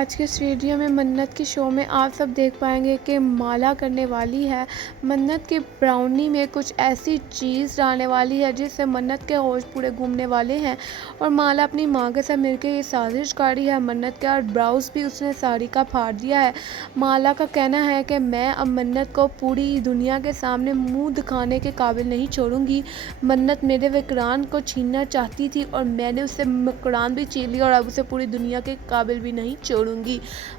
आज के इस वीडियो में मन्नत के शो में आप सब देख पाएंगे कि माला करने वाली है। मन्नत के ब्राउनी में कुछ ऐसी चीज़ डालने वाली है जिससे मन्नत के होश पूरे घूमने वाले हैं। और माला अपनी माँ के साथ मिलकर ये साजिश काढ़ी है मन्नत का, और ब्राउज भी उसने साड़ी का फाड़ दिया है। माला का कहना है कि मैं अब मन्नत को पूरी दुनिया के सामने मुँह दिखाने के काबिल नहीं छोड़ूंगी। मन्नत मेरे विक्रांत को छीनना चाहती थी और मैंने उससे विक्रांत भी छीन लिया और अब उसे पूरी दुनिया के काबिल भी नहीं छोड़ूंगी।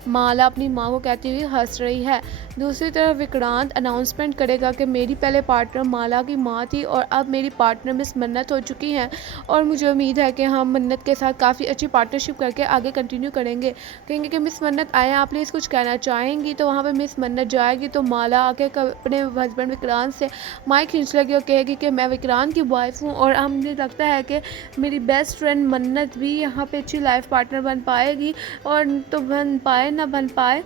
माला अपनी माँ को कहती हुई हंस रही है। दूसरी तरफ विक्रांत अनाउंसमेंट करेगा कि मेरी पहले पार्टनर माला की माँ थी और अब मेरी पार्टनर मिस मन्नत हो चुकी हैं, और मुझे उम्मीद है कि हम मन्नत के साथ काफ़ी अच्छी पार्टनरशिप करके आगे कंटिन्यू करेंगे। कहेंगे कि मिस मन्नत आए, आप प्लीज़ कुछ कहना चाहेंगी। तो वहाँ पर मिस मन्नत जाएगी तो माला आके अपने हस्बैंड विक्रांत से माइक खींच लेगी और कहेगी कि मैं विक्रांत की वाइफ हूँ और मुझे लगता है कि मेरी बेस्ट फ्रेंड मन्नत भी यहाँ पे अच्छी लाइफ पार्टनर बन पाएगी, और तो बन पाए ना बन पाए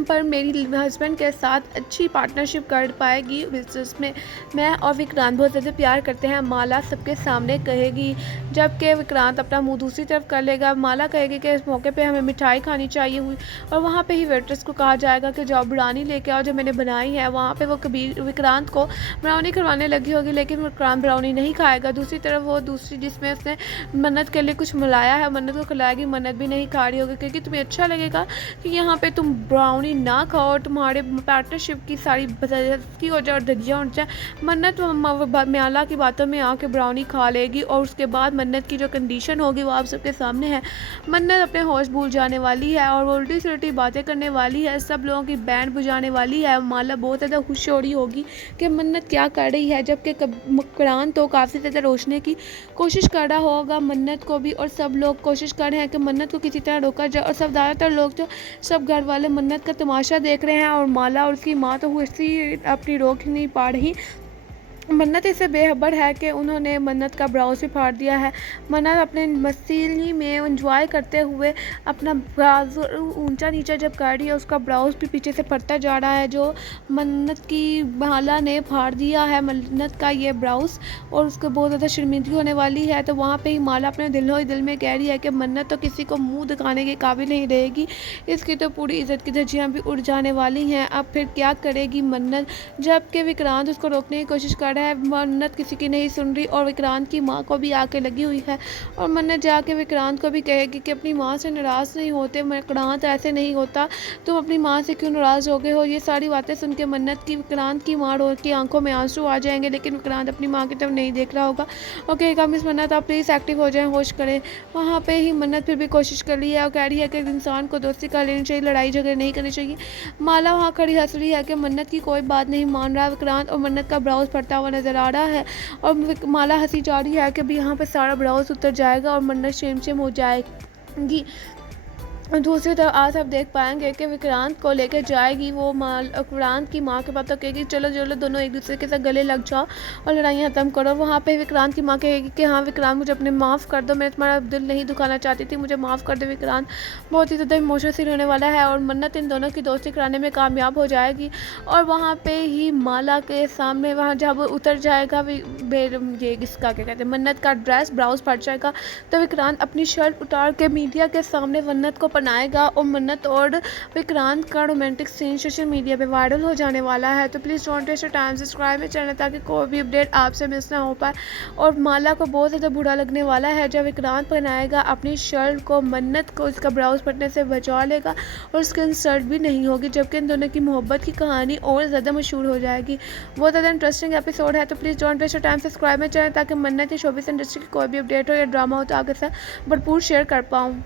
पर मेरी हस्बैंड के साथ अच्छी पार्टनरशिप कर पाएगी बिजनेस में। मैं और विक्रांत बहुत ज़्यादा प्यार करते हैं, माला सबके सामने कहेगी। जबकि विक्रांत अपना मुंह दूसरी तरफ कर लेगा। माला कहेगी कि इस मौके पे हमें मिठाई खानी चाहिए हुई, और वहाँ पे ही वेट्रेस को कहा जाएगा कि जाओ ब्राउनी लेके आओ जो मैंने बनाई है। वहाँ पे वो कबीर विक्रांत को ब्राउनी करवाने लगी होगी, लेकिन विक्रांत ब्राउनी नहीं खाएगा। दूसरी तरफ वो दूसरी जिसमें उसने मन्नत के लिए कुछ मिलाया है मन्नत को खिलाएगी, मन्नत भी नहीं खा रही होगी क्योंकि तुम्हें अच्छा लगेगा कि यहाँ पे तुम ब्राउनी ना खाओ और तुम्हारे पार्टनरशिप की सारी की हो जाए और धज्जियाँ उड़ जाए। मन्नत माला की बातों में आके ब्राउनी खा लेगी, और उसके बाद मन्नत की जो कंडीशन होगी वो आप सबके सामने है। मन्नत अपने होश भूल जाने वाली है और उल्टी सुलटी बातें करने वाली है, सब लोगों की बैंड बुझाने वाली है। माला बहुत ज़्यादा खुश हो रही होगी कि मन्नत क्या कर रही है, जबकि विक्रांत तो काफ़ी ज़्यादा रोकने की कोशिश कर रहा होगा मन्नत को भी, और सब लोग कोशिश कर रहे हैं कि मन्नत को किसी तरह रोका जाए। और सब ज़्यादातर लोग जो सब घर वाले मन्नत का तमाशा देख रहे हैं, और माला और उसकी माँ तो हुई अपनी रोक ही नहीं पा रही। मन्नत इससे बेखबर है कि उन्होंने मन्नत का ब्राउज भी फाड़ दिया है। मन्नत अपने मस्ती में एंजॉय करते हुए अपना ब्राउज ऊंचा नीचा जब कर रही है, उसका ब्राउज भी पीछे से फटता जा रहा है जो मन्नत की माला ने फाड़ दिया है मन्नत का ये ब्राउज, और उसको बहुत ज़्यादा शर्मिंदगी होने वाली है। तो वहाँ पे ही माला अपने दिल ही दिल में कह रही है कि मन्नत तो किसी को मुँह दिखाने के काबिल नहीं रहेगी, इसकी तो पूरी इज्जत की धज्जियाँ भी उड़ जाने वाली हैं। अब फिर क्या करेगी मन्नत, जबकि विक्रांत उसको रोकने की कोशिश कर है। मन्नत किसी की नहीं सुन रही और विक्रांत की माँ को भी आके लगी हुई है, और मन्नत जाके विक्रांत को भी कहेगी कि अपनी माँ से नाराज़ नहीं होते, विक्रांत ऐसे नहीं होता, तुम अपनी माँ से क्यों नाराज़ हो गए हो। ये सारी बातें सुन के मन्नत की विक्रांत की माँ की आंखों में आंसू आ जाएंगे, लेकिन विक्रांत अपनी माँ की तरफ नहीं देख रहा होगा और कहेगा मिस मन्नत आप प्लीज़ एक्टिव हो जाएं, होश करें। वहाँ पे ही मन्नत फिर भी कोशिश कर रही है और कह रही है कि इंसान को दोस्ती कर लेनी चाहिए, लड़ाई झगड़े नहीं करनी चाहिए। माला वहाँ खड़ी हंस रही है कि मन्नत की कोई बात नहीं मान रहा विक्रांत, और मन्नत का ब्राउज फटता हुआ नजर आ रहा है, और माला हंसी जा रही है कि अभी यहाँ पे सारा ब्राउज उतर जाएगा और मन्नत शेम शेम हो जाएगी। दूसरी तरफ आज आप देख पाएंगे कि विक्रांत को लेकर जाएगी वो विक्रांत की माँ के पास, तो कहेगी चलो चलो दोनों एक दूसरे के साथ गले लग जाओ और लड़ाइयाँ खत्म करो। वहाँ पे विक्रांत की माँ कहेगी कि हाँ विक्रांत मुझे अपने माफ़ कर दो, मैं तुम्हारा दिल नहीं दुखाना चाहती थी, मुझे माफ़ कर दो। विक्रांत बहुत ही ज़्यादा इमोशनल सीन होने वाला है, और मन्नत इन दोनों की दोस्ती कराने में कामयाब हो जाएगी। और वहाँ पर ही माला के सामने वहाँ जब उतर जाएगा ये इसका क्या कहते हैं मन्नत का ड्रेस ब्राउज फट जाएगा, तो विक्रांत अपनी शर्ट उतार के मीडिया के सामने मन्नत को बनाएगा, और मन्नत और विक्रांत का रोमांटिक सीन सोशल मीडिया पे वायरल हो जाने वाला है। तो please don't waste your time, subscribe मेरे चैनल ताकि कोई भी अपडेट आपसे मिस ना हो पाए। और माला को बहुत ज़्यादा बुरा लगने वाला है जब विक्रांत पहनाएगा अपनी शर्ट को मन्नत को इसका ब्राउज फटने से बचा लेगा और स्किन शर्ट भी नहीं होगी, जबकि इन दोनों की मोहब्बत की कहानी और ज़्यादा मशहूर हो जाएगी। बहुत ज़्यादा इंटरेस्टिंग एपिसोड है, तो please don't waste your time, subscribe मेरे चैनल ताकि मन्नत या शोबिस इंडस्ट्री की कोई भी अपडेट हो या ड्रामा हो तो आगे से भरपूर शेयर कर पाऊँ।